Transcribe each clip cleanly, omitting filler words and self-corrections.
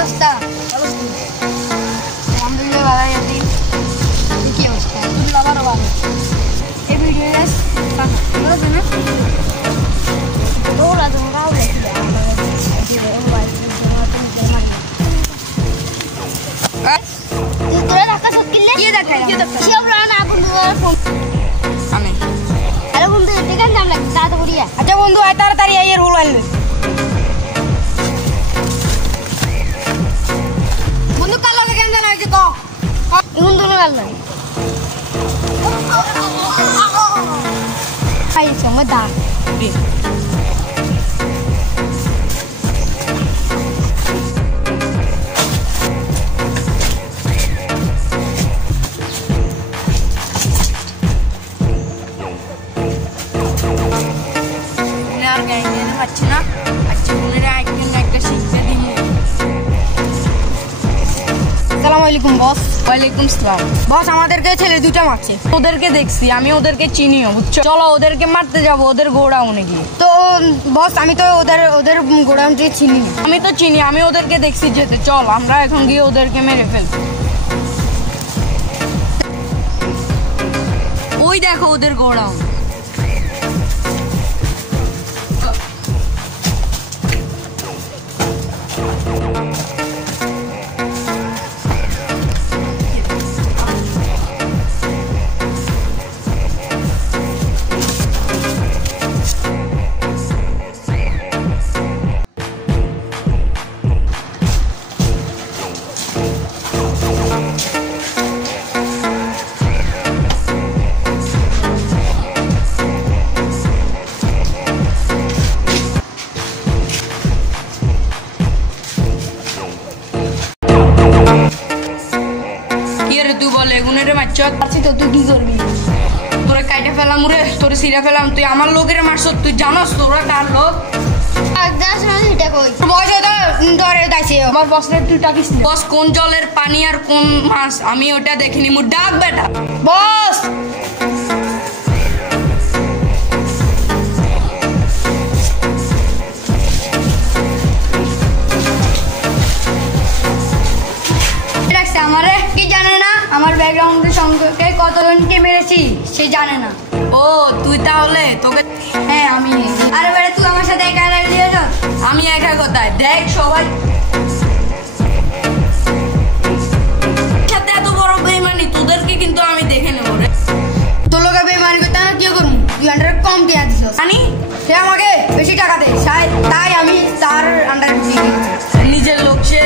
অবস্থা? আলহামদুলিল্লাহ ভালোই আছি। কি অবস্থা? আলহামদুলিল্লাহ ভালো ভালো। এই ভিডিও দৌড়া তোমরা আচ্ছা বন্ধু তাড়াতাড়ি এর হল আনবে বন্ধু কাল লাগে কেন জানা হয়েছে বন্ধু কাল লাগে খাইছে আমার দা বস আমাদেরকে ছেলে দুটা মারছে ওদেরকে দেখছি আমি ওদেরকে চিনিও বুঝছো চলো ওদেরকে মারতে যাবো ওদের গোডাউনে গিয়ে তো বস আমি তো ওদের গোডাউন থেকে চিনি আমি তো চিনি আমি ওদেরকে দেখছি যেতে চল আমরা এখন গিয়ে ওদেরকে মেরে ফেলবো ওই দেখো ওদের গোডাউন তুই কি করবি তোরা কাইটা ফেলাম রে তোর সিরা ফেলাম তুই আমার লোকের মারছ তুই জানোস তোরা কার লোক বস কোন জলের পানি আর কোন মাছ আমি ওটা দেখিনি মোর ডাক বেটা বস আমারে কি জানে না আমার ব্যাকগ্রাউন্ডের সম্পর্কে কতজনকে মেরেছি সে জানে না ও তুই তাহলে তোকে হ্যাঁ আমি আরে বেটা তুই আমার সাথে একা একা দিয়ে যা আমি একা কোথায় দেখ সবাই সাথে এত বড় বেইমানি তোদেরকে কিন্তু আমি দেখে নেবো রে তোর লোকে বেইমানি করতে না কি করবো 200 কম দিয়ে দিস জানি সে আমাকে বেশি টাকা দেয় তাই আমি তার আন্ডারে নিজের লোক সে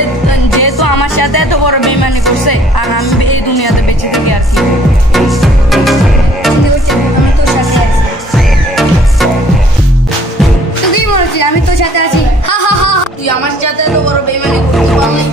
যেহেতু আমার সাথে এত বড় বেইমানি করছে আর আমি এই দুনিয়াতে বেঁচে থাকি আর কি তুই কি বলছিস আমি তোর সাথে আছি হা হা হা তুই আমার সাথে এত বড় বেইমানি করতে পারলি